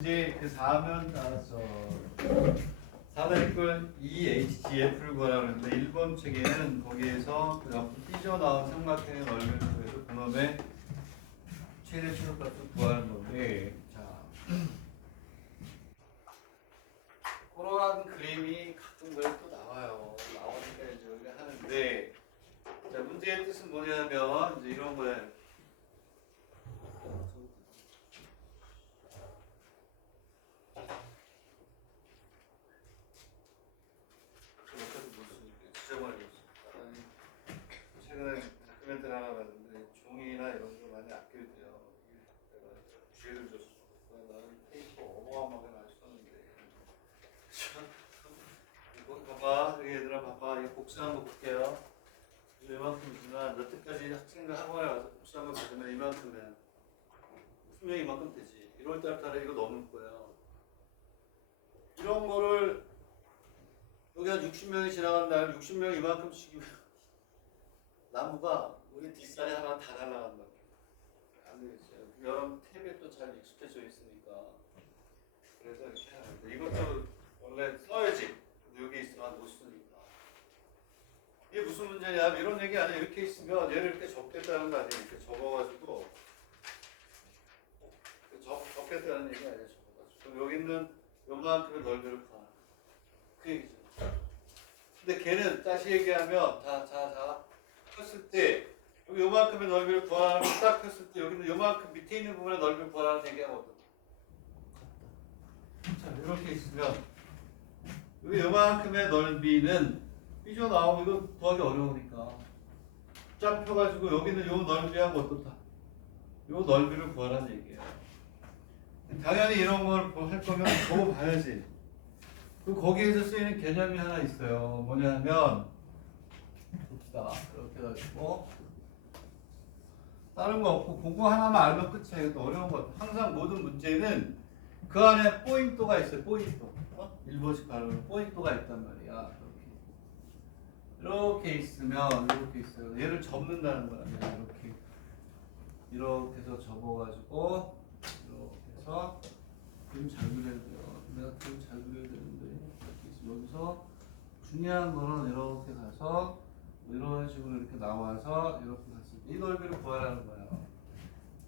이제 그 4면 따라서 4-1 EHGF를 구하라는데 일본 책에는 거기에서 그 옆으로 삐져나온 삼각형의 넓이를 구해서 그놈의 최대 최소값을 구하는 건데, 자, 그러한 그림이 가끔 그래 또 나와요. 나오니까 이제 우리가 하는데, 자, 문제의 뜻은 뭐냐면 이제 이런 거예요. 최근에 다큐멘터리 하나 봤는데 종이나 이런 거 많이 아껴야 돼요. 내가 기회를 줬어. 나는 페이퍼 어마어마하게 많이 썼는데. 이거 봐봐, 얘들아 봐봐. 이거 복수 한번 볼게요. 이만큼이지만 여태까지 학생들 학원에 와서 복수 한번 보면 이만큼이야. 분명히 이만큼 되지. 1월달 달에 이거 넘을 거예요. 이런 거를 여기 한 60명이 지나간 날 60명이 이만큼씩이면 나무가 우리 뒷살이 하나 다 날라간다. 안 되겠어요. 여러분 탭에 또 잘 익숙해져 있으니까. 그래서 이렇게 하는데 이것도 원래 써야지. 근데 여기 있으면 못 쓰니까. 이게 무슨 문제냐? 이런 얘기 아니야. 이렇게 있으면 얘를 이렇게 접겠다는 거 아니에요. 이렇게 접어가지고 접겠다는 얘기 아니에요. 접어가지고. 그럼 여기 있는 요만큼의 넓이를 봐. 그 얘기죠. 근데 걔는 다시 얘기하면 자 폈을 때 여기 요만큼의 넓이를 구하라고 딱 폈을 때 여기는 요만큼 밑에 있는 부분의 넓이를 구하라는 얘기하거든. 자, 이렇게 있으면 여기 요만큼의 넓이는 삐져나오고 이거 구하기 어려우니까 쫙 펴가지고 여기는 요 넓이하고 어떻다. 요 넓이를 구하라는 얘기예요. 당연히 이런 걸 할 거면 보고 봐야지. 그리고 거기에서 쓰이는 개념이 하나 있어요. 뭐냐면 봅시다. 이렇게 해가지고 다른 거 없고 그거 하나만 알면 끝이야. 이것도 어려운 것 같아. 항상 모든 문제는 그 안에 포인트가 있어요. 포인트. 일본식 발음은 포인트가 있단 말이야. 이렇게 있으면 이렇게 있어요. 얘를 접는다는 거야. 이렇게 해서 접어가지고 이렇게 해서 그림 잘 그려야 돼요. 내가 그림 잘 그려야 되는데 여기서 중요한 거는 이렇게 가서 이런 식으로 이렇게 나와서 이렇게 갔을 때 이 넓이를 구하라는 거예요.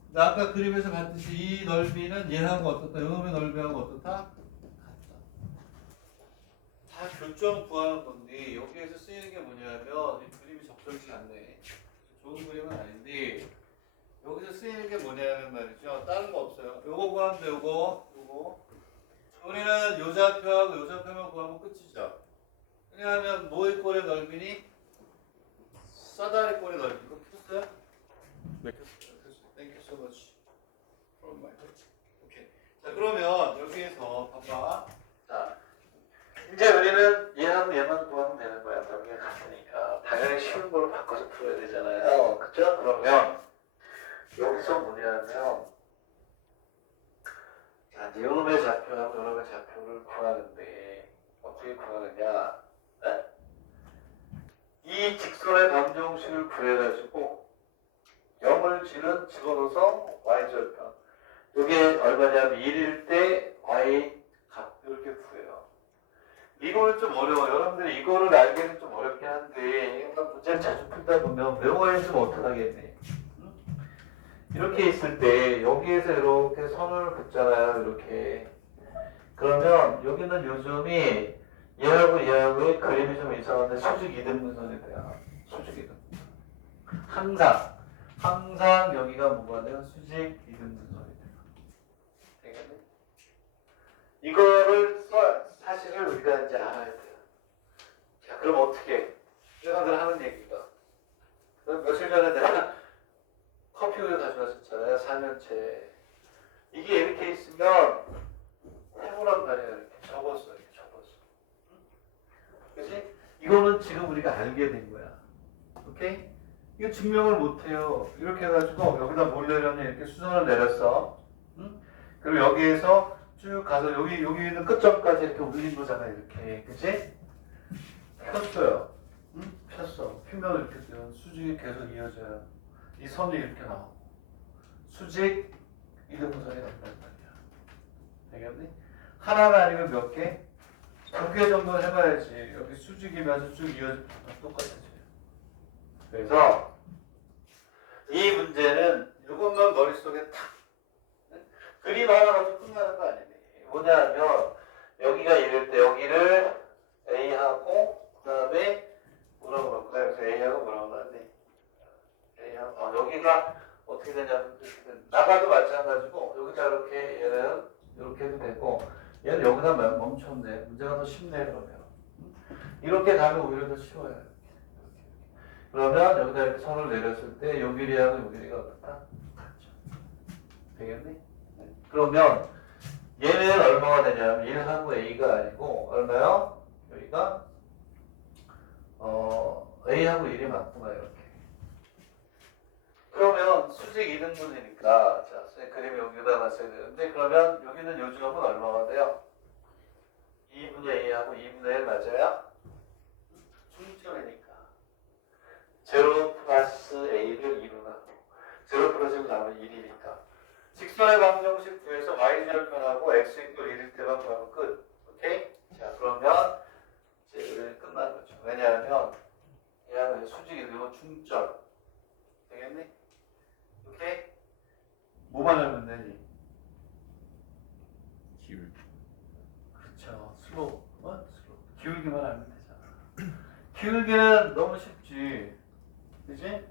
근데 아까 그림에서 봤듯이 이 넓이는 얘하고 어떻다? 이놈의 넓이하고 어떻다? 같다. 다 교점 구하는 건데 여기에서 쓰이는 게 뭐냐면 이 그림이 적절치 않네. 좋은 그림은 아닌데 여기서 쓰이는 게 뭐냐면 말이죠. 다른 거 없어요. 요거 구하면 돼. 요거. 우리는 요 좌표하고 요 좌표만 구하면 끝이죠. 왜냐하면 뭐의 꼴의 넓이니? 사다리 꼴의 넓이. 이거 폈어요? 네. Thank you so much from my heart. 오케이. 자, 그러면 여기에서 봐봐. 자, 이제 우리는 얘하고 얘만 구하면 되는 거야. 넓이가 같으니까. 당연히 쉬운 걸로 바꿔서 풀어야 되잖아요. 그죠? 그러면 여기서 뭐냐면 자, 이제 요놈의 좌표하고 요놈의 좌표를 구하는데 어떻게 구하느냐? 네? 이 직선의 방정식을 구해가지고 0을 집어넣어서 y절편 이게 얼마냐면 1일 때 y 값 이렇게 구해요. 이거는 좀 어려워요. 여러분들이 이거를 알기는 좀 어렵긴 한데 문제를 자주 풀다 보면 외워야 좀 어떡하겠네. 이렇게 있을 때 여기에서 이렇게 선을 긋잖아요. 이렇게. 그러면 여기는 요점이 얘하고의 그림이 좀 이상한데 수직 이등분선이 돼요. 수직 이등분선. 항상 여기가 뭐가 돼요? 수직 이등분선이 돼요. 되겠네? 이거를 사실을 우리가 이제 알아야 돼요. 자, 그럼 어떻게? 여러분들 하는 얘기가. 그럼 며칠 전에 내가 커피우유 가져왔었잖아요. 4년째. 이게 이렇게 있으면 해보란 말이에요. 이렇게 접었어. 그치? 이거는 지금 우리가 알게 된 거야. 오케이? 이거 증명을 못해요. 이렇게 해가지고 여기다 뭘 내렸냐 이렇게 수선을 내렸어. 응? 그리고 여기에서 쭉 가서 여기 있는 끝점까지 이렇게 올린 거잖아. 이렇게. 그치? 폈어요. 응? 폈어. 피면 이렇게 되면 수직이 계속 이어져요. 이 선이 이렇게 나오고 수직 이등분선이 된단 말이야. 되겠니? 하나가 아니면 몇 개? 2개 정도 해봐야지. 여기 수직이면서 쭉 이어져 똑같아져요. 그래서 이 문제는 이것만 머릿속에 탁 그림 하나 가지고 끝나는 거 아니니? 뭐냐면 여기가 이럴 때 여기를 A하고 그 다음에 뭐라고 할까? 그래서 A하고 뭐라고 하니? A하고 여기가 어떻게 되냐면 나가도 마찬가지고 여기다 이렇게 얘는 이렇게 해도 되고 얘는 여기다 멈췄네. 문제가 더 쉽네 그러면. 이렇게 가면 오히려 더 쉬워요. 이렇게. 그러면 여기다 이렇게 선을 내렸을 때 요 길이하고 요 길이가 어떻다? 같죠. 되겠니? 그러면 얘는 얼마가 되냐면 1하고 A가 아니고 얼마요? 여기가 A하고 1이 맞구나 이렇게. 그러면 수직 2등분이니까 자 선생님 그림이 여기다 놨어야 되는데 그러면 여기는 요 점은 얼마가 돼요? 2분의 A하고 2분의 1 맞아요? 중점이니까 제로 플러스 A를 2로 나누고 제로 플러스 1 나누면 1이니까 직선의 방정식 구해서 y제를 변하고 x=1일 때만 구하면 끝. 오케이? 자 그러면 이제 끝난 거죠. 왜냐하면 얘는 수직이 되고 중점 되겠니? 오케이? 뭐만 알면 되니? 기울. 그렇죠. 슬로우. 슬로우. 기울기만 알면 되잖아. 기울기는 너무 쉽지. 그지?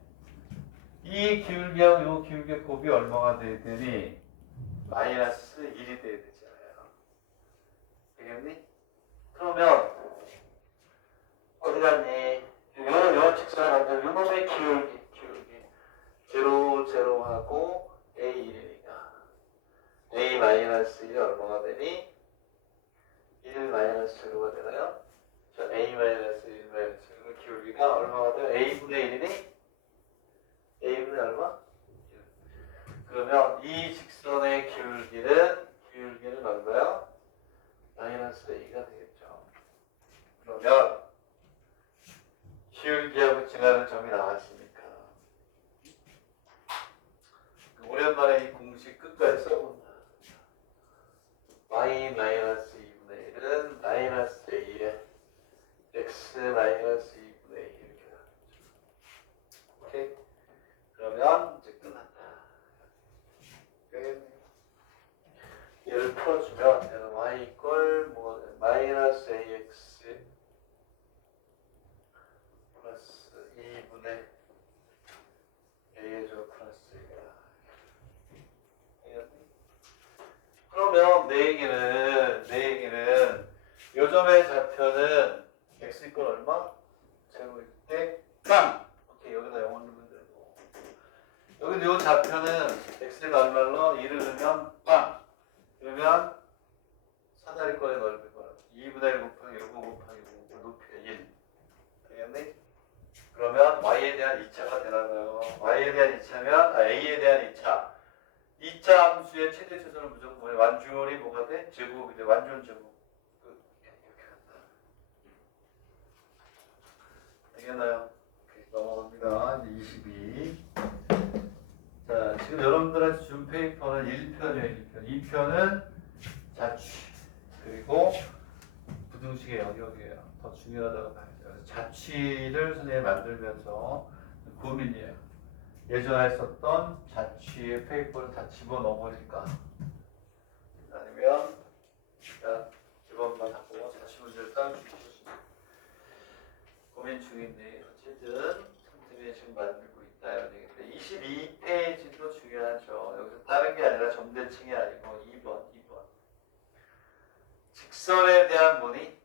이 기울기하고 이 기울기의 곱이 얼마가 돼야 되니? 마이너스 1이 돼야 되잖아요. 되겠니? 그러면 어디 갔니? 요 직선을 만들면 요놈의 기울기. 제로 제로하고 A 1이니까 A 마이너스 1이 얼마가 되니? 1 마이너스 제로가 되나요? 자 A 마이너스 1 마이너스 제로 기울기가 얼마가 돼요? A분의 1이니? A분의 얼마? 그러면 이 직선의 기울기는 얼마요? 마이너스 A가 되겠죠. 그러면 기울기하고 지나는 점이 나왔으니까 오랜만에 이 공식 끝까지 써본다. y 마이너스 2분의 1은 마이너스 A에 x 마이너스 2분의 2 이렇게 나왔죠. 오케이? 그러면 이제 끝났다. 되겠네요. 얘를 풀어주면 얘는 y 이퀄 마이너스 ax 플러스 2분의 a의 조 플러스 2가 그러면 내 얘기는 요점의 좌표는 x 이퀄 얼마? 제로일 때 빵! 오케이 여기다 0을 넣으면 되고 여기 요 좌표는 x가 얼마로 1을 넣으면 빵! 그러면 사다리꼴의 넓이가 2분의 1 곱하기 1 곱하기 5 높이가 1 되겠니? 그러면 y에 대한 2차가 되나요? y에 대한 2차면 a에 대한 2차 2차 함수의 최대 최소는 무조건 뭐예요? 완주율이 뭐가 돼? 제곱이 돼. 완전 제곱. 이렇게 간다. 되겠나요? 넘어갑니다. 이제 22. 자, 지금 여러분들한테 준 페이퍼는 1편이에요. 1편. 2편은 자취. 그리고 부등식의 영역이에요. 더 중요하다고 봐야죠. 그래서 자취를 선생님이 만들면서 고민이에요. 예전에 썼던 자취의 페이퍼를 다 집어넣어버릴까? 아니면 그냥 기본만 하고 자취 문제를 따로 주시겠습니다. 고민 중인데 어쨌든 선생님이 지금 만들고 있다 이런 얘기인데 22페이지도 중요하죠. 여기서 다른 게 아니라 점대칭이 아니고 2번 직선에 대한 뭐니?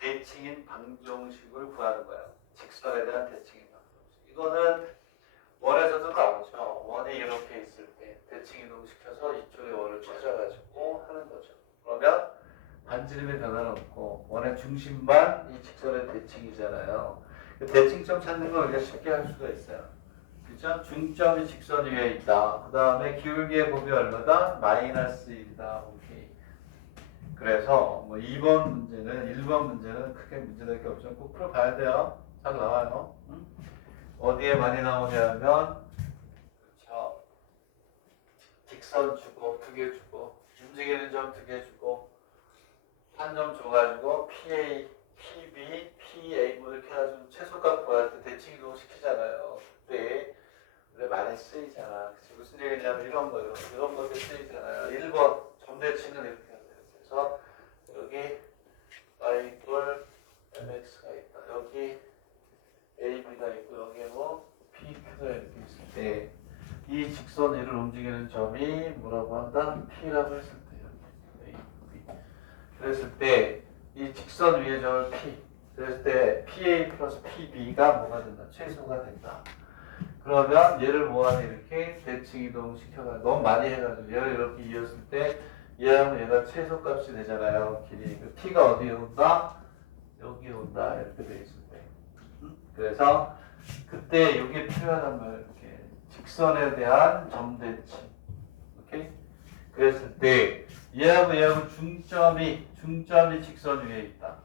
대칭인 방정식을 구하는 거야. 직선에 대한 대칭인 방정식. 이거는 원에서도 나오죠. 원이 이렇게 있을 때 대칭 이동시켜서 이쪽의 원을 찾아가지고 하는 거죠. 그러면 반지름의 변화는 없고 원의 중심만 이 직선의 대칭이잖아요. 그 대칭점 찾는 걸 우리가 쉽게 할 수가 있어요. 그죠? 중점이 직선 위에 있다. 그 다음에 기울기의 곱이 얼마다? 마이너스 1이다. 오케이. 그래서 뭐 2번 문제는 1번 문제는 크게 문제될 게 없죠. 꼭 풀어봐야 돼요. 잘 나와요. 응? 어디에 많이 나오냐면 그렇죠. 직선 주고 두 개 주고 움직이는 점 2개 주고 한 점 줘가지고 PA, PB, PA 뭐 이렇게 해가지고 최소값 구할 때 대칭 이동 시키잖아요. 그때 많이 쓰이잖아. 그치? 무슨 얘기냐면 이런 거요. 이런 것도 쓰이잖아요. 1번 점대칭은 이렇게 하세요. 그래서 여기 y 이퀄 mx가 있다. 여기 ab가 있고 여기에 뭐 pq가 이렇게 있을 때 이 직선 위를 움직이는 점이 뭐라고 한다? p라고 했을 때요. a, b. 그랬을 때 이 직선 위의 점을 p. 그랬을 때 pa 플러스 pb가 뭐가 된다? 최소가 된다. 그러면 얘를 뭐하니 이렇게 대칭 이동 시켜가 너무 많이 해가지고 얘를 이렇게 이었을 때 얘하고 얘가 최소값이 되잖아요. 길이. 그 t가 어디에 온다? 여기에 온다. 이렇게 돼 있을 때. 그래서 그때 이게 필요하단 말이에요. 이렇게 직선에 대한 점대칭. 오케이? 그랬을 때 얘하고 중점이 직선 위에 있다.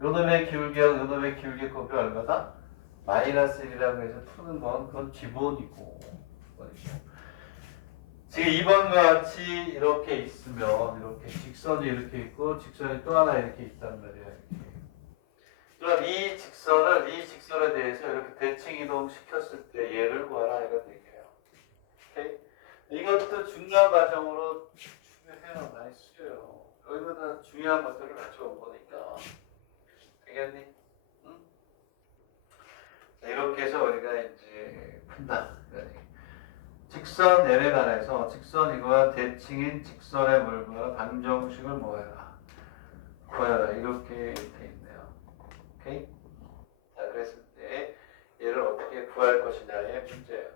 요놈의 기울기하고 요놈의 기울기 곱이 얼마다? 마이너스 1이라고 해서 푸는 건 그건 기본이고. 지금 2번과 같이 이렇게 있으면 이렇게 직선이 이렇게 있고 직선이 또 하나 이렇게 있단 말이야. 이렇게. 그럼 이 직선에 대해서 이렇게 대칭 이동 시켰을 때 얘를 구하라 이거 얘기해요. 오케이? 이것도 중요한 과정으로 중요해요. 많이 쓰여요. 여기보다 중요한 것들을 가져온 거니까. 되겠니? 응? 자, 이렇게 해서 우리가 이제 푼다. 직선 n에 관해서 직선 이거와 대칭인 직선의 물과 방정식을 뭐해라? 구해라. 이렇게 돼 있네요. 오케이? 자, 그랬을 때 얘를 어떻게 구할 것이냐의 문제예요.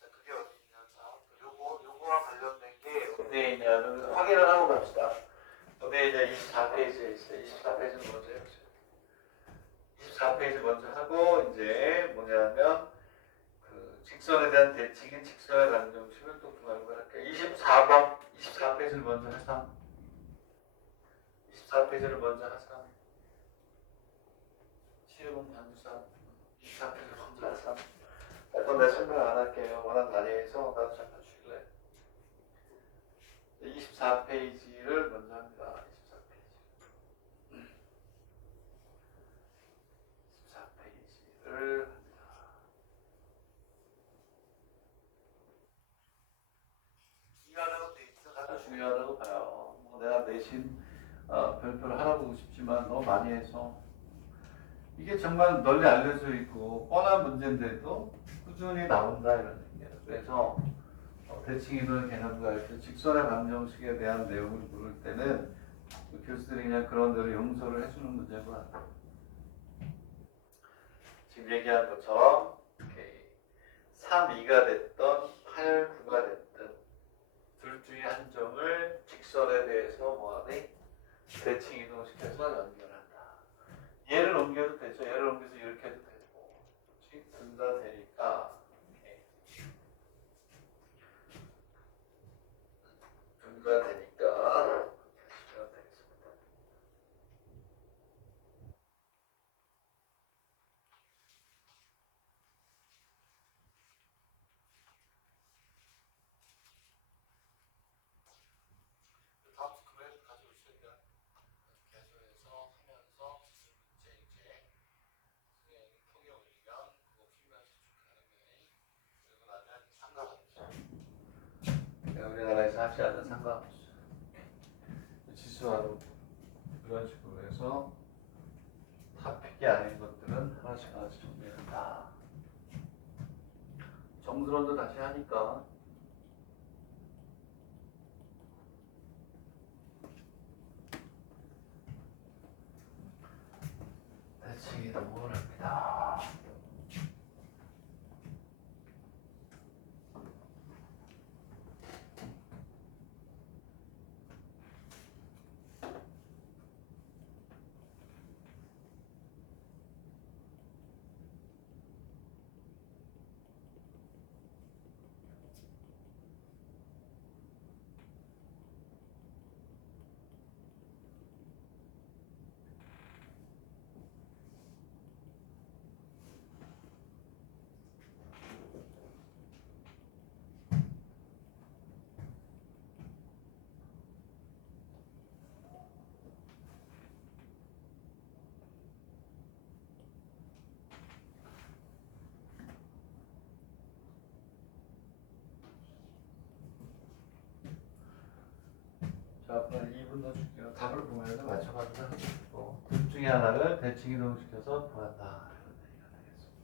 자, 그게 어디 있냐? 요거와 관련된 게 어디에 있냐면 확인을 하고 갑시다. 어디에 이제 24페이지에 있어요. 24페이지는 먼저 해보세요. 24페이지 먼저 하고 이제 뭐냐면 그 직선에 대한 대칭인 직선의 방정식을 또 구하는 거 할게요. 24페이지를 먼저 해서 24페이지를 먼저 하자. 시험은 단수사 24페이지를 먼저 하자. 그건 내가 설명 안 할게요. 워낙 많이 해서 나도 잠깐 줄래. 24페이지를 먼저 합니다. 24페이지를 중요하다고 돼 있어. 아주 중요하다고 봐요. 뭐 내가 내신 별표를 하라고 싶지만 너무 많이 해서 이게 정말 널리 알려져 있고 뻔한 문제인데도 꾸준히 나온다 이런 얘기예요. 그래서 대칭 이동의 개념과 이렇게 직선의 방정식에 대한 내용을 물을 때는 교수들이 그냥 그런 대로 용서를 해주는 문제구나. 지금 얘기한 것처럼 이렇게 3, 2가 됐던 8, 9가 됐든 둘 중에 한 점을 직선에 대해서 뭐하니? 대칭 이동시켜서 연결한다. 얘를 옮겨도 되죠. 얘를 옮겨서 이렇게 해도 되고 둘 다 되니까 둘 다 되니까 우리나라에서 하지 않는 상관없어. 지수화로 이런 식으로 해서 탑픽이 아닌 것들은 하나씩 정리한다. 정드론도 다시 하니까 대칭이 너무 합니다. 그럼 2분 넣어줄게요. 답을 보면서 맞춰가지고 하는 거고 둘 중에 하나를 대칭 이동시켜서 구한다 이런 얘기가 되겠습니다.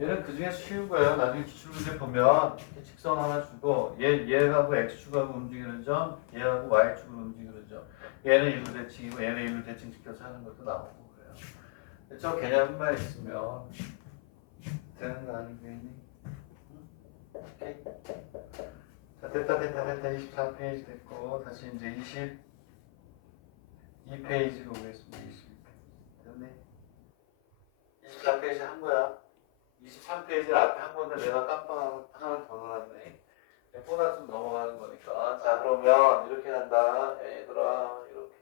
얘는 그 중에 쉬운 거예요. 나중에 기출문제 보면 이렇게 직선 하나 주고 얘하고 x축하고 움직이는 점, 얘하고 y축으로 움직이는 점. 얘는 일로 대칭이고 얘는 일로 대칭시켜서 하는 것도 나오고 그래요. 저 개념만 있으면 되는 거 아니겠니? 오케이. 자, 됐다 24페이지 됐고 다시 이제 22페이지로 오겠습니다. 22페이지 됐네. 24페이지 한 거야. 23페이지 앞에 한 건데 내가 깜빡하고 하나 더 넣어놨네. 보다 좀 넘어가는 거니까. 자, 그러면 이렇게 한다. 얘들아, 이렇게.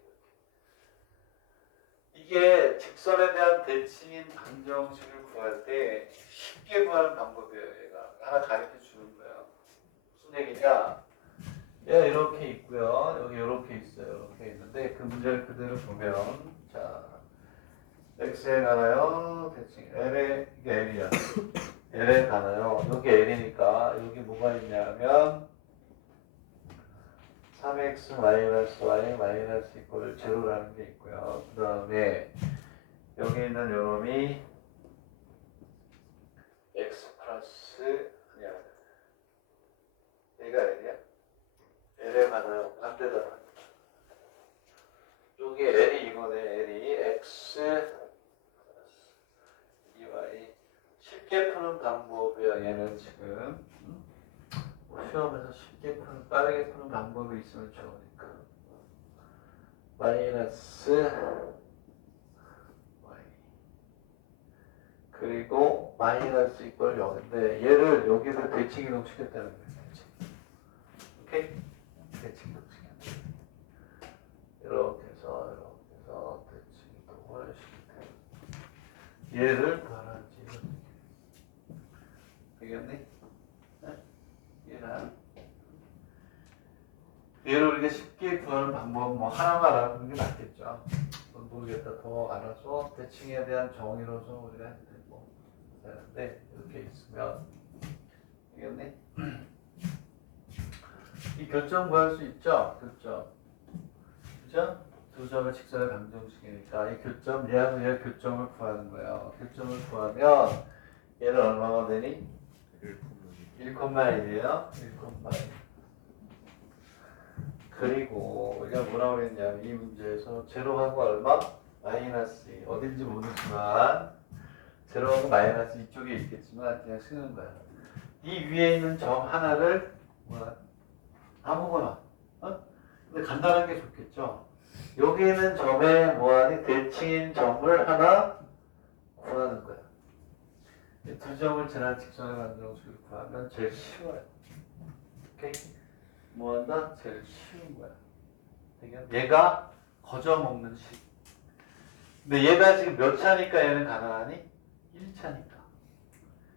이게 직선에 대한 대칭인 방정식을 구할 때 쉽게 구하는 방법이에요. 얘가 하나 가르쳐 주는 거예요. 무슨 얘기냐? 얘가 이렇게 있고요. 여기 이렇게 있어요. 이렇게 있는데 그 문제를 그대로 보면 자, x에 가나요? 대칭 L에 이게 L이야. L에 가나요? 여기 L이니까 여기 뭐가 있냐면 3x 마이너스 y 마이너스 이꼴 제로라는 게 있고요. 그 다음에 여기 있는 요놈이 x 플러스 아니야. 얘가 L이야? L에 가나요? 반대다. 여기 L이 이거네. L이 x 2y 쉽게 푸는 방법이야. 얘는 지금 시험에서 쉽게 푸는 빠르게 푸는 방법이 있으면 좋으니까 마이너스 y 그리고 마이너스 이꼴 0인데 얘를 여기서 대칭 이동시켰다는 거예요. 대칭. 오케이? 대칭 이동시켰다. 이렇게 해서 대칭 이동을 시켰다. 얘를 구하라는 되겠니? 얘를 우리가 쉽게 구하는 방법 뭐 하나만 알아보는 게 낫겠죠. 모르겠다. 더 알아서 대칭에 대한 정의로서 우리가 해도 되고 되는데 이렇게 있으면 되겠니? 이 교점 구할 수 있죠? 교점. 그죠? 두 점을 직선의 방정식이니까 이 교점 얘하고 얘 교점을 구하는 거예요. 교점을 구하면 얘는 얼마가 되니? 1,1이에요. 1,1. 그리고 우리가 뭐라고 그랬냐면 이 문제에서 제로하고 얼마? 마이너스 2. 어딘지 모르지만 제로하고 마이너스 이쪽에 있겠지만 그냥 쓰는 거야. 이 위에 있는 점 하나를 뭐야? 아무거나. 어? 근데 간단한 게 좋겠죠. 여기 있는 점에 뭐하니? 대칭인 점을 하나 구하는 거야. 두 점을 지난 직선의 방정식을 구하면 제일 쉬워요. 오케이? 뭐한다? 제일 쉬운 거야. 얘가 거저먹는 식. 근데 얘가 지금 몇 차니까 얘는 가능하니? 1차니까.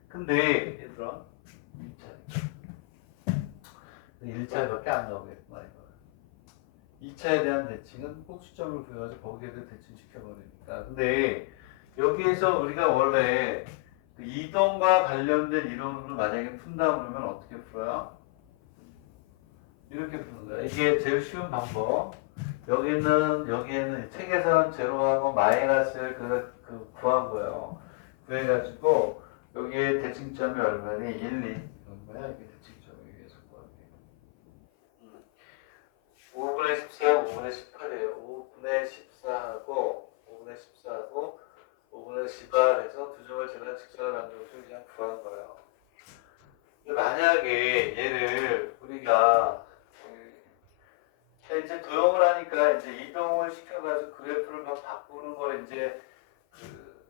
근데 얘들아 2차니까. 1차밖에 안 나오겠구나 이거. 2차에 대한 대칭은 꼭 시점을 구해가지고 거기에 대해 대칭시켜버리니까. 근데 여기에서 우리가 원래 그 이동과 관련된 이론을 만약에 푼다 그러면 어떻게 풀어요? 이렇게 푸는 거야. 이게 제일 쉬운 방법. 여기에는 책에서는 제로하고 마이너스를 구한 거예요. 구해가지고 여기에 대칭점이 얼마니? 1, 2 이런 거야. 이게 대칭점이 위해서 구하는 게. 5분의 14, 5분의 18이에요. 5분의 14하고 5분의 14하고 5분의 18 해서 두 점을 지난 직선을 만들어서 그냥 구한 거예요. 근데 만약에 얘를 우리가 이제 도형을 하니까 이제 이동을 시켜가지고 그래프를 막 바꾸는 걸 이제 그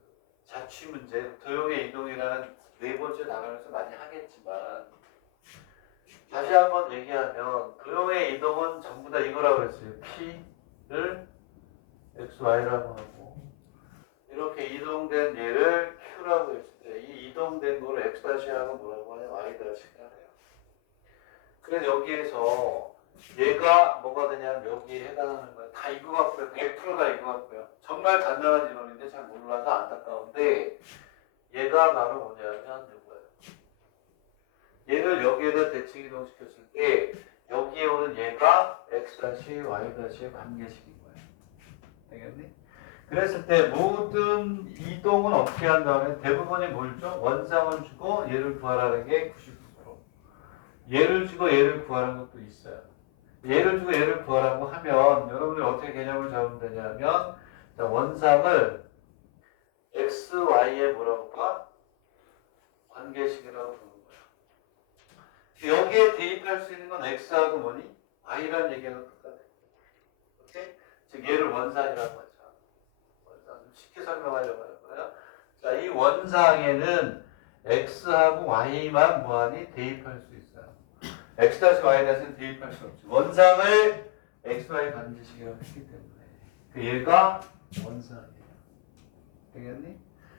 자취 문제, 도형의 이동이라는 네 번째 나가면서 많이 하겠지만 다시 한번 얘기하면 도형의 이동은 전부 다 이거라고 했어요. P를 XY라고 하고 이렇게 이동된 얘를 Q라고 했을 때 이 이동된 거를 X-하고 뭐라고 하냐? Y-가 돼요. 그래서 여기에서 얘가 뭐가 되냐면 여기에 해당하는 거야. 다 이거 같고요. 100%다 이거 같고요. 정말 단단한 이론인데 잘 몰라서 안타까운데 얘가 바로 뭐냐면 이거예요. 얘를 여기에다 대칭 이동시켰을 때 여기에 오는 얘가 x-y-의 관계식인 거예요. 알겠니? 그랬을 때 모든 이동은 어떻게 한다면 대부분이 뭘죠? 원상을 주고 얘를 구하라는 게 99%. 얘를 주고 얘를 구하는 것도 있어요. 얘를 주고 얘를 구하라고 하면 여러분들이 어떻게 개념을 잡으면 되냐면 자, 원상을 x, y에 뭐라고 봐? 관계식이라고 부르는 거야. 여기에 대입할 수 있는 건 x하고 뭐니? y라는 얘기는 똑같아. 오케이? 즉 얘를 원상이라고 하죠. 원상 좀 쉽게 설명하려고 하는 거예요. 자, 이 원상에는 x하고 y만 뭐하니? 대입할 수 있어요. x-y는 대입할 수 없죠. 원상을 x, y 관계식이라고 했기 때문에 그 얘가 원상이에요. 되겠니?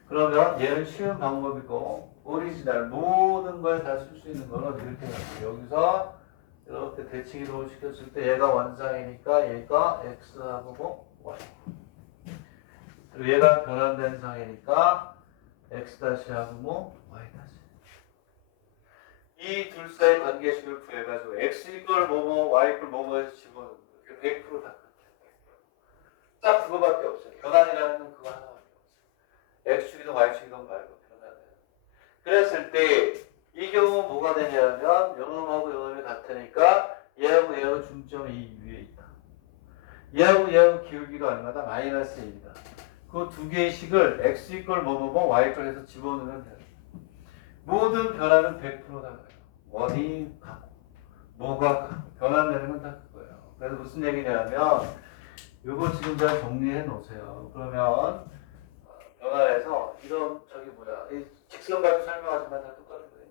그러면 얘는 쉬운 방법이고 오리지널 모든 걸 다 쓸 수 있는 거는 이렇게 해요. 여기서 이렇게 대칭 이동을 시켰을 때 얘가 원상이니까 얘가 x하고 뭐 y. 그리고 얘가 변환된 상이니까 x-하고 뭐 y-. 이 둘 사이 관계식을 구해가지고 x 이퀄 뭐뭐 y 이퀄 뭐뭐에서 집어넣는 거예요. 100%다 그렇게. 딱 그거밖에 없어요. 변환이라는 건 그거 하나밖에 없어요. x축이든 y축이든 말고 변환을. 그랬을 때 이 경우 뭐가 되냐면 요놈하고 요놈이 같으니까 얘하고 얘하고 중점이 이 위에 있다. 얘하고 얘하고 기울기가 얼마다? 마이너스 1이다. 그 두 개의 식을 x 이퀄 뭐뭐뭐 y 이퀄 해서 집어넣으면 돼요. 모든 변화는 100%다 그래요. 원이 같고 뭐가 같고 변환되는 건 다 그거예요. 그래서 무슨 얘기냐면 이거 지금 잘 정리해 놓으세요. 그러면 변화해서 이런 저기 뭐야 이 직선 가지고 설명하지만 다 똑같은 거예요.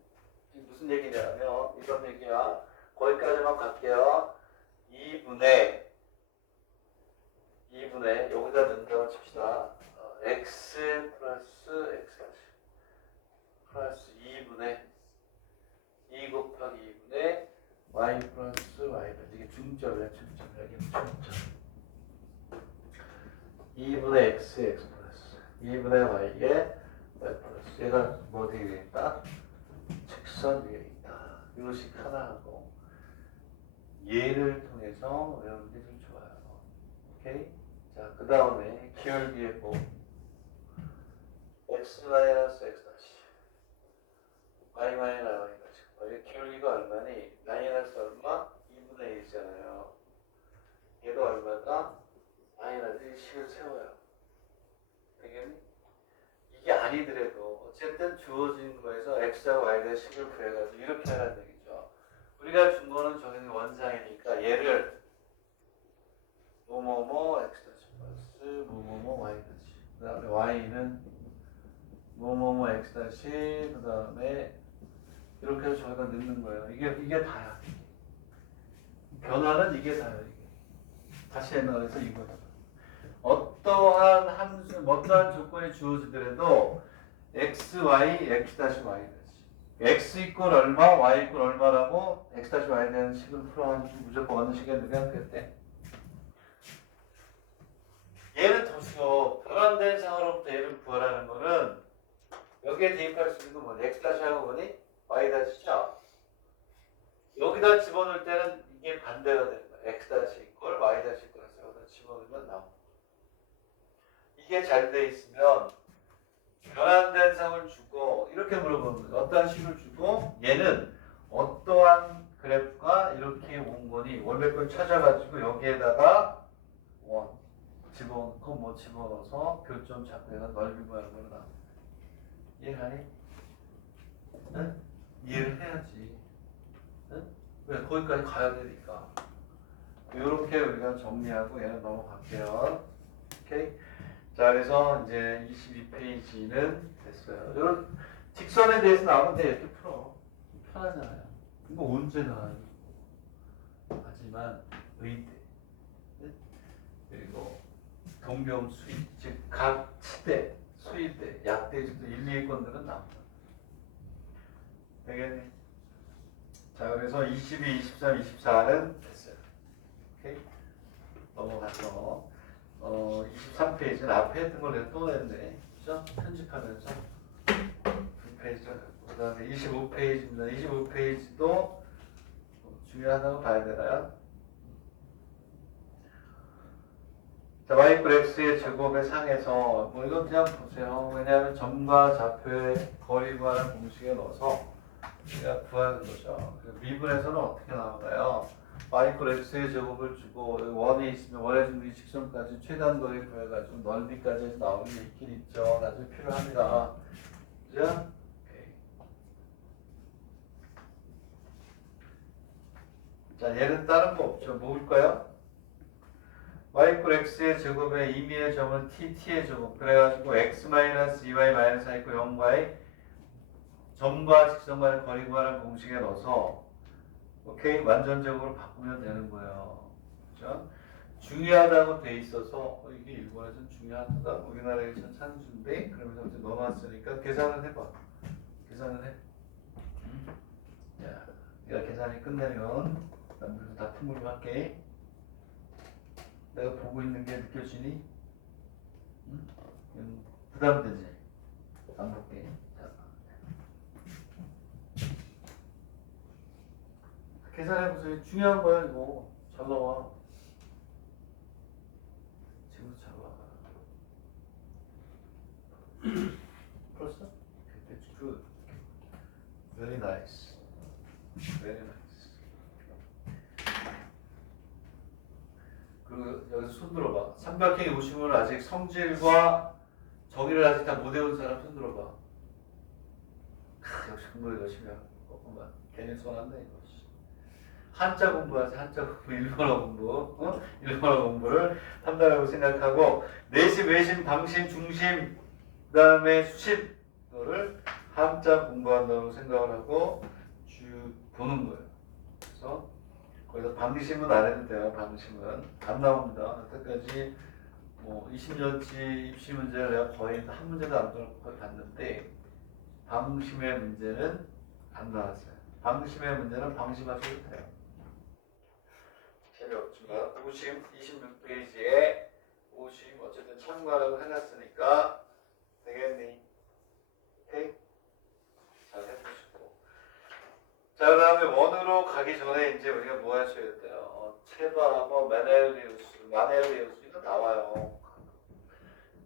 지금 무슨 얘기냐면 이런 얘기야. 거기까지만 갈게요. 2분의 여기다 넣는다고 칩시다. x 플러스 x 플러스 2분의 2 곱하기 2분의 y 플러스 y. 이게 중점이야, 중점. 여기 중점. 2분의 x 플러스 2분의 y에 y 플러스. 얘가 뭐 되게 있다? 직선 위에 있다. 이것이 하나하고 얘를 통해서 외우는 게 좀 좋아요. 오케이? 자, 그 다음에 기울기에 뭐 x 마이너스 x 다시 y 마이너스 y 다시. 여기 기울기가 얼마니? 마이너스 얼마? 2분의 1이잖아요. 얘가 얼마다? 마이너스 1식을 세워요. 되겠니? 이게 아니더라도 어쨌든 주어진 거에서 x와 y의 식을 구해가지고 이렇게 하라는 얘기죠. 우리가 준 거는 저기는 원상이니까 얘를 뭐뭐뭐 x 플러스 뭐뭐뭐 y 다시. 그 다음에 y는 뭐뭐뭐 x 다시. 그 다음에 이렇게 해서 저희가 넣는 거예요. 이게 다야. 변화는 이게 다요. 이게. 다시 해서 이거죠. 어떠한 함수, 어떠한 조건이 주어지더라도 x, y, x 다시 y 다시. x 이퀄 얼마, y 이퀄 얼마라고 x 다시 y에 대한 식을 풀어가지고 무조건 어느 식에 넣으면 그때. 얘는 더 쉬워. 변환된 상으로부터 얘를 구하라는 거는 여기에 대입할 수 있는 건 뭐니? x 다시 하고 뭐니? y 다시죠? 여기다 집어넣을 때는 이게 반대가 되는 거야. x 다시 이퀄 y 다시 이퀄해서 여기다 집어넣으면 나옵니다. 이게 잘 돼 있으면 변환된 상을 주고 이렇게 물어보는 거예요. 어떠한 식을 주고 얘는 어떠한 그래프가 이렇게 온 거니 원래 걸 찾아가지고 여기에다가 원 집어넣고 뭐 집어넣어서 교점 잡고 해서 넓이 모양으로 나옵니다. 이해가니? 응? 이해를 해야지. 응? 왜? 거기까지 가야 되니까. 이렇게 우리가 정리하고 얘는 넘어갈게요. 오케이? 자, 그래서 이제 22페이지는 됐어요. 이런 직선에 대해서 나오는데 이렇게 풀어. 편하잖아요. 이거 언제 나와요? 하지만 의대, 네? 그리고 동경 수입, 즉 각 치대, 수의대, 약대 정도 1, 2건들은 나옵니다. 되겠니? 자, 그래서 22, 23, 24는 됐어요. 넘어가서 23페이지는 앞에 했던 걸 내가 또 냈네. 그죠? 편집하면서 2페이지. 그 다음에 25페이지입니다. 25페이지도 중요하다고 봐야 되나요? 자, y = x의 제곱의 상에서 뭐 이건 그냥 보세요. 왜냐하면 점과 좌표의 거리 구하는 공식에 넣어서 우리가 구하는 거죠. 미분에서는 어떻게 나오나요? y = x의 제곱을 주고 원이 있으면 원에 주는 이 직선까지 최단 거리 구해가지고 넓이까지 해서 나오는 게 있긴 있죠. 나중에 필요합니다. 그죠? 오케이. 자, 얘는 다른 거 없죠. 뭘까요? y = x의 제곱의 임의의 점은 t의 제곱. 그래가지고 x-2y-4 있고 0과의 점과 직선 간의 거리 구하는 공식에 넣어서 오케이 완전적으로 바꾸면 되는 거예요. 그렇죠? 중요하다고 돼 있어서 이게 일본에서는 중요하다. 우리나라에서는 산수인데 그러면서 이제 넣어놨으니까 계산을 해봐. 계산을 해. 자, 내가 계산이 끝내면 남들도 다 품으로 할게. 내가 보고 있는 게 느껴지니? 부담되지? 안 볼게. 자. 계산해보세요. 중요한 거야, 이거. 잘 나와. 지금 잘 나와. 벌써? That's good. Very nice. Very nice. 그리고 여기서 손 들어봐. 삼각형이 오시면 아직 성질과 정의를 아직 다 못 외운 사람 손 들어봐. 역시 공부를 열심히 하고 있구만. 괜히 손 안 내, 이거. 한자 공부하지, 한자 공부, 일본어 공부, 일본어 공부를 한다라고 생각하고, 내심, 외심, 방심, 중심, 그 다음에 수심, 이거를 한자 공부한다고 생각을 하고 쭉 보는 거예요. 그래서 거기서 방심은 안 해도 돼요. 방심은 안 나옵니다. 여태까지 뭐 20년치 입시 문제를 내가 거의 한 문제도 안 들어고 거의 봤는데 방심의 문제는 안 나왔어요. 방심의 문제는 방심하셔도 돼요. 재미없지만 오심 26페이지에 오심 어쨌든 참가라고 해놨으니까 되겠니? 오케이? 잘 해보시고. 자, 그 다음에 원으로 가기 전에 이제 우리가 뭐 하셔야 돼요? 체바하고 마넬리우스 이거 나와요.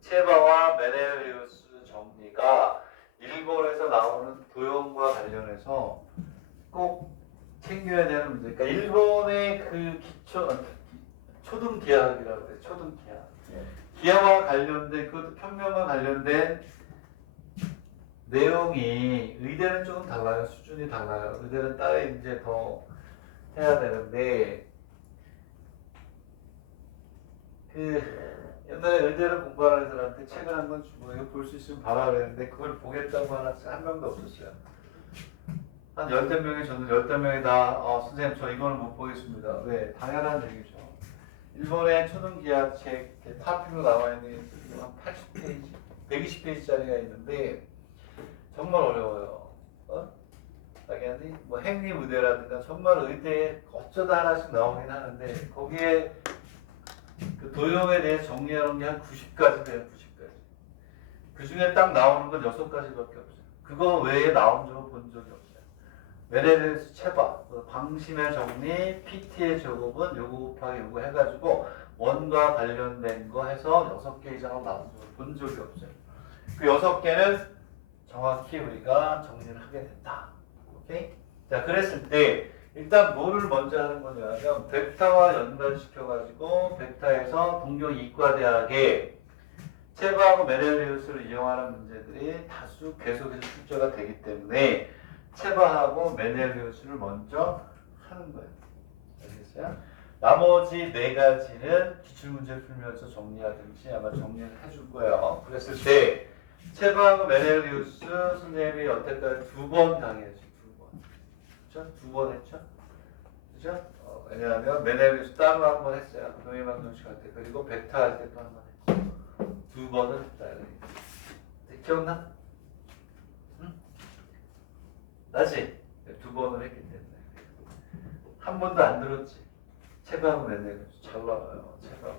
체바와 메넬리우스 정리가 일본에서 나오는 도형과 관련해서 꼭 챙겨야 되는 문제. 그러니까 일본의 그 초등 기하학이라고 해요. 초등 기하학. 기하와 관련된 그것도 평면과 관련된 내용이 의대는 조금 달라요. 수준이 달라요. 의대는 따로 이제 더 해야 되는데 그 옛날에 의대를 공부하는 애들한테 책을 한 권 주고 이거 볼 수 있으면 봐라 그랬는데 그걸 보겠다고 하는 한 명도 없었어요. 한 10명이 저는 10명이 다 선생님 저 이거는 못 보겠습니다. 왜? 당연한 얘기죠. 일본의 초등기하책 파피로 나와 있는 한 80페이지, 120페이지짜리가 있는데 정말 어려워요. 당연히 뭐 행리의대라든가 정말 의대에 어쩌다 하나씩 나오긴 하는데 거기에 그 도형에 대해 정리하는 게 한 90가지 돼요. 90가지. 그 중에 딱 나오는 건 6가지밖에 없어요. 그거 외에 나온 적은 본 적이 없어요. 메넬리우스 체바, 방심의 정리, PT의 제곱은 요거 곱하기 요거 해가지고 원과 관련된 거 해서 6개 이상으로 나온 적을 본 적이 없어요. 그 6개는 정확히 우리가 정리를 하게 된다. 오케이? 자, 그랬을 때 일단 뭐를 먼저 하는 거냐면 벡터와 연관시켜가지고 벡터에서 동경 이과대학에 체바하고 메넬리우스를 이용하는 문제들이 다수 계속해서 출제가 되기 때문에 체바하고 메넬리우스를 먼저 하는 거예요. 알겠어요? 나머지 4가지는 기출문제 풀면서 정리하든지 아마 정리를 해줄 거예요. 그랬을 때 체바하고 메넬리우스 선생님이 여태까지 2번 강의했죠. 2번. 그렇죠? 2번 했죠? 그죠? 왜냐하면 메넬리우스 따로 한 번 했어요. 동해방정식 할 때. 그리고 벡터 할 때 또 한 번 했죠. 2번을 했다. 기억나? 응? 나지? 2번을 했기 때문에. 한 번도 안 들었지? 체바하고 메넬리우스 잘 나와요. 체바하고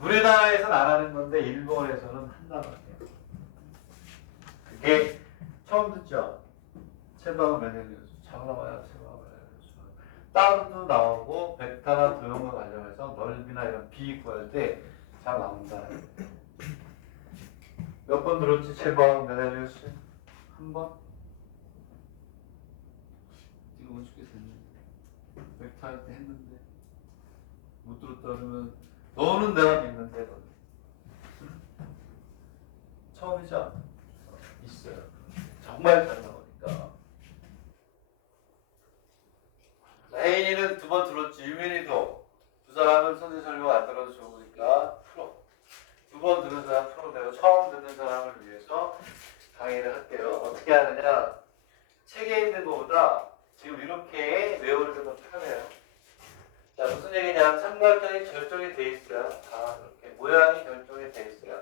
우리나라에서는 안 하는 건데 일본에서는 한단 말이에요. 그게 처음 듣죠? 체방은 메넬리우스, 장나와야 체방은 메넬리우스. 따로도 나오고 벡터나 도형과 관련해서 넓이나 이런 비 구할 때 잘 나온다. 몇 번 들었지? 체방 메넬리우스? 한 번? 지금 못 죽겠었는데 벡터 할 때 했는데 못 들었다 그러면 너는 내가 믿는데 너는 처음이죠? 있어요. 정말 잘 나오니까. 혜인이는 두 번 들었지. 유민이도 두 사람은 선생 설명 안 들어도 좋으니까 풀어. 두 번 들은 사람 풀어내고 처음 듣는 사람을 위해서 강의를 할게요. 어떻게 하느냐? 책에 있는 것보다 지금 이렇게 외우는 게 더 편해요. 자, 무슨 얘기냐? 삼각형이 결정이 돼 있어요. 다 이렇게 모양이 결정이 돼 있어요.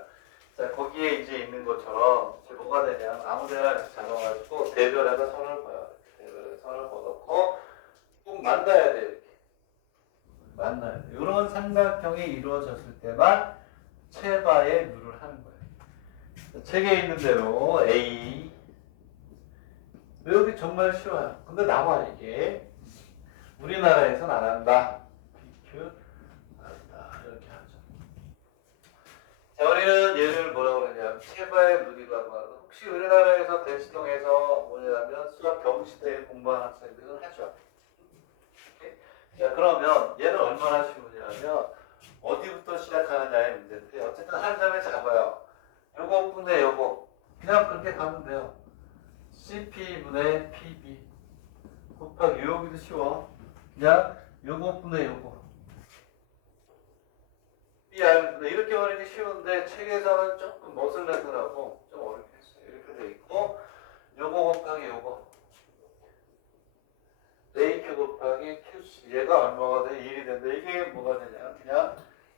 자, 거기에 이제 있는 것처럼 이제 뭐가 되냐? 아무데나 이렇게 잡아가지고 대별에다 선을 봐요. 대별에 선을 봐놓고 꼭 만나야 돼. 이렇게 만나야 돼. 이런 삼각형이 이루어졌을 때만 체바의 룰을 하는 거예요. 자, 책에 있는 대로 A 외우기 정말 쉬워요. 근데 나와 이게 우리나라에서는 안 한다. PQ 한다. 이렇게 하죠. 자, 우리는 얘를 뭐라고 그러냐? 체바의 룰이라고 하는. 혹시 우리나라에서 대치동에서 뭐냐면 수학 경시대에 공부하는 학생들은 하죠. 자, 그러면 얘는 얼마나 쉬우냐면 어디부터 시작하느냐의 문제인데 어쨌든 한 점에 잡아요. 요거 분의 요거 그냥 그렇게 가면 돼요. CP분의 PB 곱하기 여기도 쉬워. 그냥 요거 분의 요거 BR분의 이렇게 버리기 쉬운데 책에서는 조금 머슬레스라고 좀 어렵게 했어요. 이렇게 돼 있고 요거 곱하기 요거 AQ 곱하기 QC 얘가 얼마가 돼? 1이 된다. 이게 뭐가 되냐? 그냥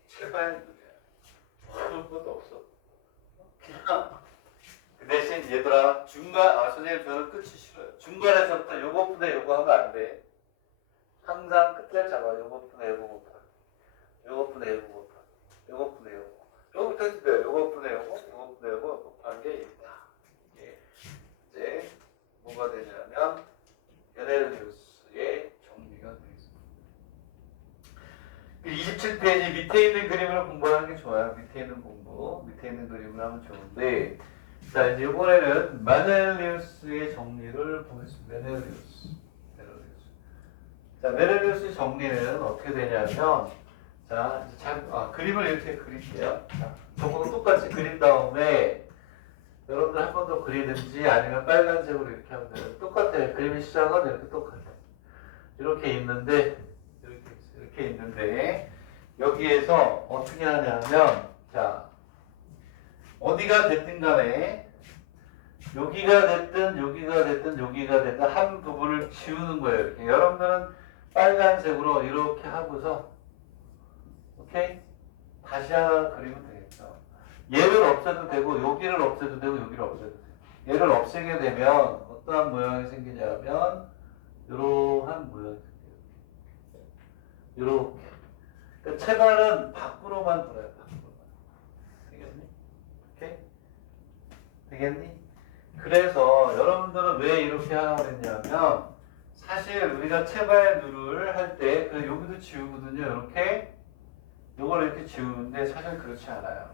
체바의 룰이야. 어려운 것도 없어. 그냥 그 대신 얘들아 선생님 저는 끝이 싫어요. 중간에서부터 요거 분의 요거 하면 안 돼. 항상 끝을 잡아. 요거 분의 요거 곱하기 요거 분의 요거 곱하기 요거 분의 요거 요거부터 해도 돼요. 요거 분의 요거 요거 분의 요거 곱한 게 있다. 이게 이제 뭐가 되냐면 베넬리우스의 정리가 되겠습니다. 27페이지 밑에 있는 그림으로 공부하는 게 좋아요. 밑에 있는 공부, 밑에 있는 그림을 하면 좋은데, 자 이제 이번에는 메넬리우스의 정리를 보겠습니다. 메넬리우스. 자, 메넬리우스 정리는 어떻게 되냐면, 자, 그림을 이렇게 그릴게요. 자, 저거 똑같이 그린 다음에 여러분들 한 번 더 그리든지 아니면 빨간색으로 이렇게 하면 돼요. 똑같아요. 그림의 시작은 이렇게 똑같아요. 이렇게 있는데, 이렇게 있는데, 여기에서 어떻게 하냐면, 자, 어디가 됐든 간에, 여기가 됐든, 여기가 됐든, 여기가 됐든, 한 부분을 지우는 거예요. 이렇게. 여러분들은 빨간색으로 이렇게 하고서, 오케이? 다시 하나 그리면 되겠죠. 얘를 없애도 되고, 여기를 없애도 되고, 여기를 없애도 돼요. 얘를 없애게 되면 어떠한 모양이 생기냐면 이러한 모양이 생겨요. 이렇게. 그러니까 채반은 밖으로만 돌아요. 밖으로만. 되겠니? 오케이? 되겠니? 그래서 여러분들은 왜 이렇게 하라고 했냐면 사실 우리가 채발 룰을 할 때 여기도 지우거든요. 이렇게 요걸 이렇게 지우는데 사실 그렇지 않아요.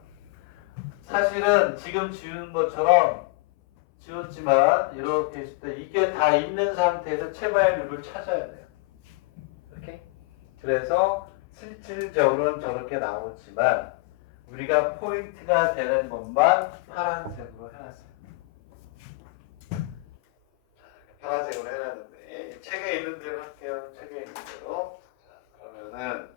사실은 지금 지우는 것처럼 지웠지만 이렇게 했을 때 이게 다 있는 상태에서 채바의 룰을 찾아야 돼요. 이렇게. 그래서 실질적으로는 저렇게 나오지만 우리가 포인트가 되는 것만 파란색으로 해놨어요. 파란색으로 해놨는데 책에 있는 대로 할게요. 책에 있는 대로. 자, 그러면은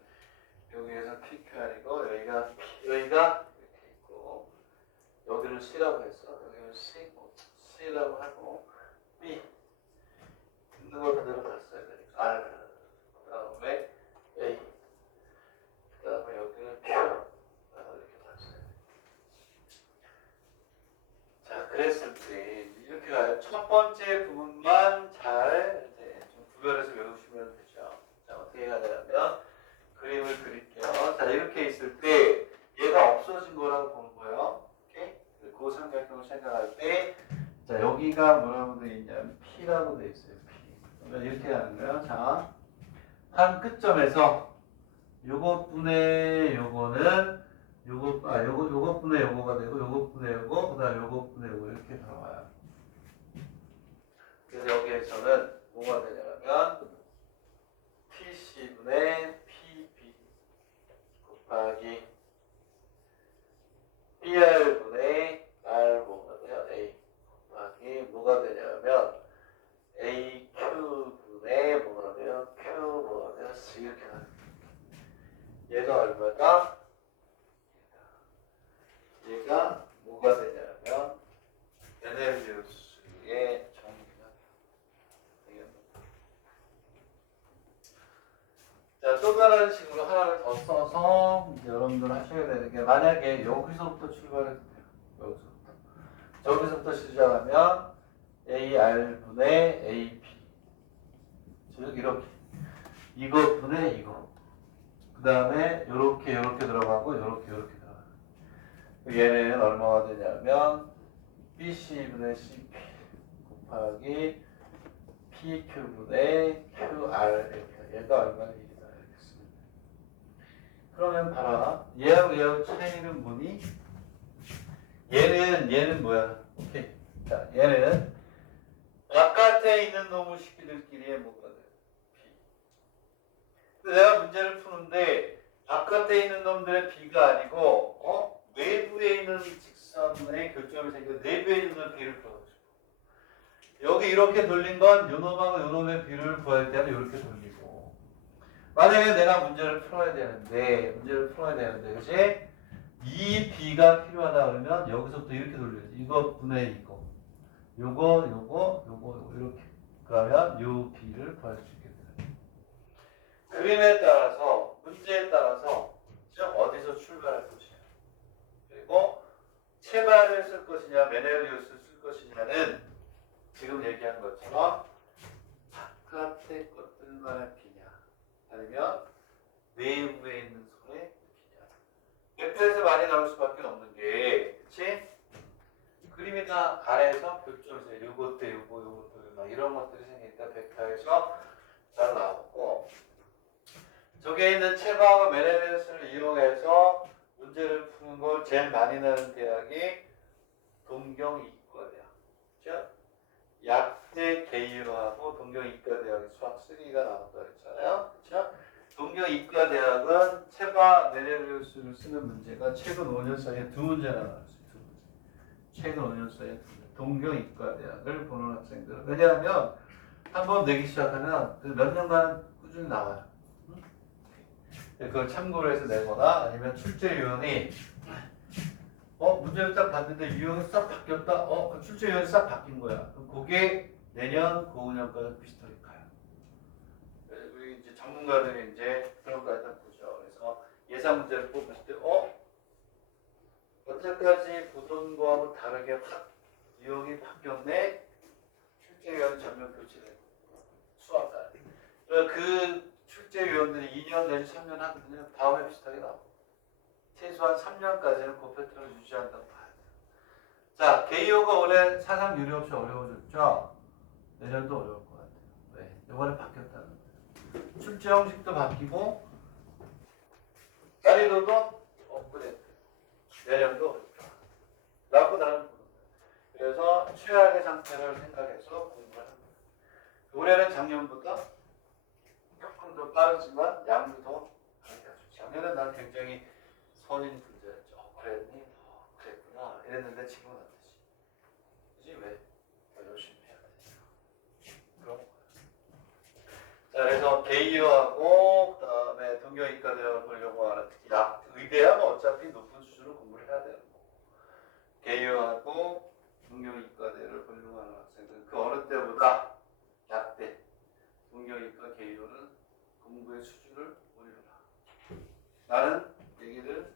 여기에서 PQR이고 여기가 이렇게 있고 여기를 C라고 했어. 여기는 C라고 하고 B 있는 걸 그대로 봤어야 되니까 R 그 다음에 A 그 다음에 여기는 Q 이렇게 봤어야 돼. 자, 그랬을 때 이렇게 가요. 첫 번째 부분만 잘 이제 좀 구별해서 외우시면 되죠. 자, 어떻게 가냐면 그림을 그릴게요. 자, 이렇게 있을 때 생각할 때, 자, 여기가 뭐라고 되어 있냐면 P라고 되어 있어요. P. 그러니까 이렇게 하는 거예요. 자, 한 끝점에서 요것분의 요거는 요것분의 요거가 되고 요것분의 요거, 그 다음 요것분의 요거 이렇게 들어와요. 그래서 여기에서는 뭐가 되냐면 PC분의 PB 곱하기 BR분의 R 뭐가 돼요? A 곱하기 뭐가 되냐면 AQ분의 뭐가 돼요? Q 뭐가 돼요? C 이렇게 나와요. 얘가 얼마다? 얘가 뭐가 되냐면 베넬리우스의 정의가 되겠습니다. 자, 또 다른 식으로 하나를 더 써서 이제 여러분들 하셔야 되는 게 만약에 여기서부터 출발해도 돼요. 여기서부터. 저기서부터 시작하면 AR분의 AP 즉 이렇게 이것분의 이거 그 다음에 요렇게 들어가고 요렇게 들어가요. 얘는 얼마가 되냐면 BC분의 CP 곱하기 PQ분의 QR 얘가 얼마나 이기다 이렇겠습니다. 그러면 봐라. 얘하고 차이는 뭐니? 얘는 뭐야? 오케이. 자, 얘는 바깥에 있는 놈의 식기들끼리의 뭐가 돼? B. 근데 내가 문제를 푸는데 바깥에 있는 놈들의 B가 아니고 내부에 있는 직선의 교점이 생겨 내부에 있는 B를 풀어주고 싶어. 여기 이렇게 돌린 건 요놈하고 요놈의 B를 구할 때는 이렇게 돌리고 만약에 내가 문제를 풀어야 되는데 그치? 이 B가 필요하다 그러면 여기서부터 이렇게 돌려야지. 이거 분의 이거 요거 이렇게 그러면 요 B를 구할 수 있게 돼요. 그림에 따라서 문제에 따라서 어디서 출발할 것이냐 그리고 체발을 쓸 것이냐 메넬리우스를 쓸 것이냐는 지금 얘기한 것처럼 바깥의 것들만의 B냐 아니면 내부에 있는 소의 B냐 벡터에서 많이 나올 수밖에 없는 게 그치? 그림이 다 아래에서 교점에서 요것 대 요거 막 이런 것들이 생기니까 벡터에서 잘 나오고 저기에 있는 체바와 메넬리우스를 이용해서 문제를 푸는 걸 제일 많이 나는 대학이 동경이과대학. 그렇죠? 약대 개유하고 동경이과대학이 수학 3가 나온다고 했잖아요. 그렇죠? 동경이과대학은 체바 메넬리우스를 쓰는 문제가 최근 5년 사이에 2문제나 나왔어요. 2문제. 최근 5년 사이에 2문제. 동경이과대학을 보는 학생들은 왜냐하면 한번 내기 시작하면 몇 년간 꾸준히 나와요. 그걸 참고를 해서 내거나 아니면 출제위원이 문제를 딱 봤는데 유형이 싹 바뀌었다. 그 출제위원이 싹 바뀐 거야. 그럼 그게 내년 고은형과는 비슷하게 가요. 우리 이제 전문가들이 이제 그런 거 일단 보죠. 그래서 예상 문제를 뽑았을 때 여태까지 보던 거하고 다르게 확 유형이 바뀌었네. 출제위원이 전면 교체된 수학과. 그 출제위원들이 2년 내지 3년 하거든요. 다음에 비슷하게 나오고 최소한 3년까지는 그 패턴을 유지한다고 봐야 돼요. 자, 개요가 올해 사상 유례 없이 어려워졌죠? 내년도 어려울 것 같아요. 왜? 이번에 바뀌었다는 거예요. 출제 형식도 바뀌고 자리도도 업그레이드. 내년도 어렵다. 라고 나는 보는 거예요. 그래서 최악의 상태를 생각해서 공부를 합니다. 올해는 작년보다 조금 더 빠르지만 양도 더 가르쳐주죠. 작년에 난 굉장히 선인 분자였죠. 그랬니? 그랬구나. 이랬는데 지금은 안 되지. 그지? 왜? 더 열심히 해야 되니까. 그런 거예요. 자, 그래서 개이어하고 그 다음에 동경이과대학을 보려고 하는 특히 의대하면 어차피 높은 수준으로 공부를 해야 되는 거고 개이어하고 동경이과대를 보려고 하는 학생들은 그 어느 때보다 약대 동경이과 개이어는 공부의 수준을 올려라. 나는 얘기를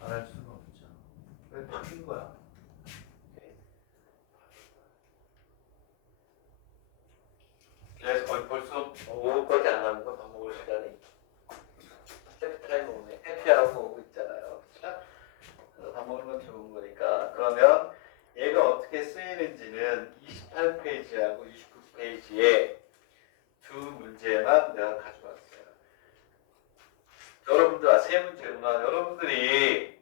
안 할 수는 없죠. 왜 바뀐 거야? 그래서 거의 벌써 5분밖에 안 남은 거 밥 먹을 시간이. 28페이지하고 29페이지에 두 문제만 내가 가져왔어요. 여러분들, 세 문제구나. 여러분들이,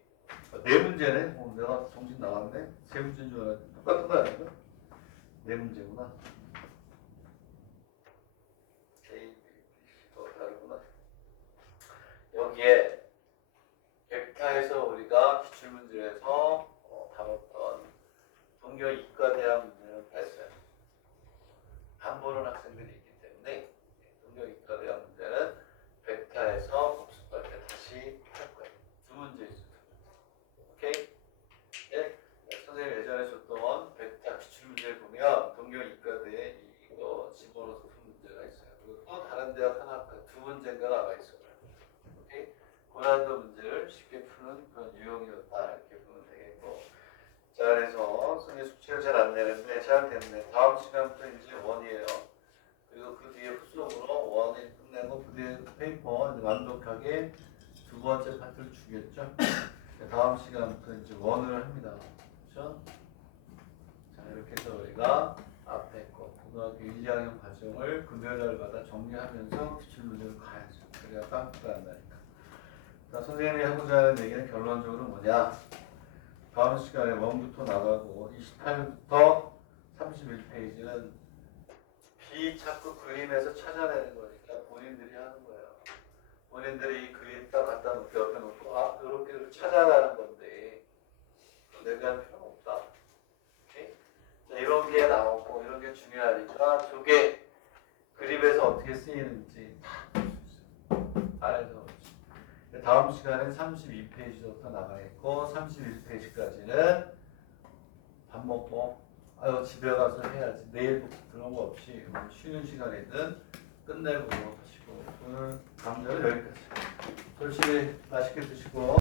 네 문제네? 내가 정신 나갔네? 세 문제인 줄 알았는데. 똑같은 거 아닌가? 네 문제구나. A, B, C가 다르구나. 여기에 벡터에서 우리가 기출문제에서 다뤘던 동경 이과대학 문제를 뺐어요. 안 보는 학생들이 있기 때문에 동경 이과대학 문제는 벡터에서 복습할 때 다시 할 거예요. 두 문제 있어요. 오케이? 네? 선생님 예전에 줬던 벡터 기출문제를 보면 동경 이과대에 이거 집어넣어서 푼 문제가 있어요. 그리고 또 다른 대학 하나, 두 문제가 나와 있어요. 오케이? 고난도 문제를 쉽게 푸는 그런 유형이었다 이렇게 보면 되겠고, 자 그래서 선생님 숙제를 잘 안 내는데 잘 됐네. 다음 시간부터 이제 원이에요. 그리고 그 뒤에 후속으로 원이 끝내고 그 뒤에 페이퍼 이제 완벽하게 두 번째 파트를 주겠죠. 다음 시간부터 이제 원을 합니다. 그렇죠? 자 이렇게 해서 우리가 앞에 거 고등학교 1, 2학년 과정을 금요일날마다 정리하면서 기출문제를 가야죠. 그래야 깜빡 안 나니까. 자, 선생님이 하고자 하는 얘기는 결론적으로 뭐냐? 다음 시간에 원부터 나가고 28부터 31페이지는 자꾸 그림에서 찾아내는 거니까 본인들이 하는 거예요. 본인들이 그림 딱 갖다 놓고 옆에 놓고 이렇게 찾아가는 건데 내가 할 필요는 없다. 오케이? 자, 이런 게 나오고 이런 게 중요하니까 저게 그림에서 어떻게 쓰이는지 다 볼 수 있어요. 알아서. 다음 시간엔 32페이지부터 나가겠고 31페이지까지는 밥 먹고 집에 가서 해야지 내일부터 그런 거 없이 쉬는 시간이든 끝내고 하시고 오늘 강좌는 여기까지. 조심히 맛있게 드시고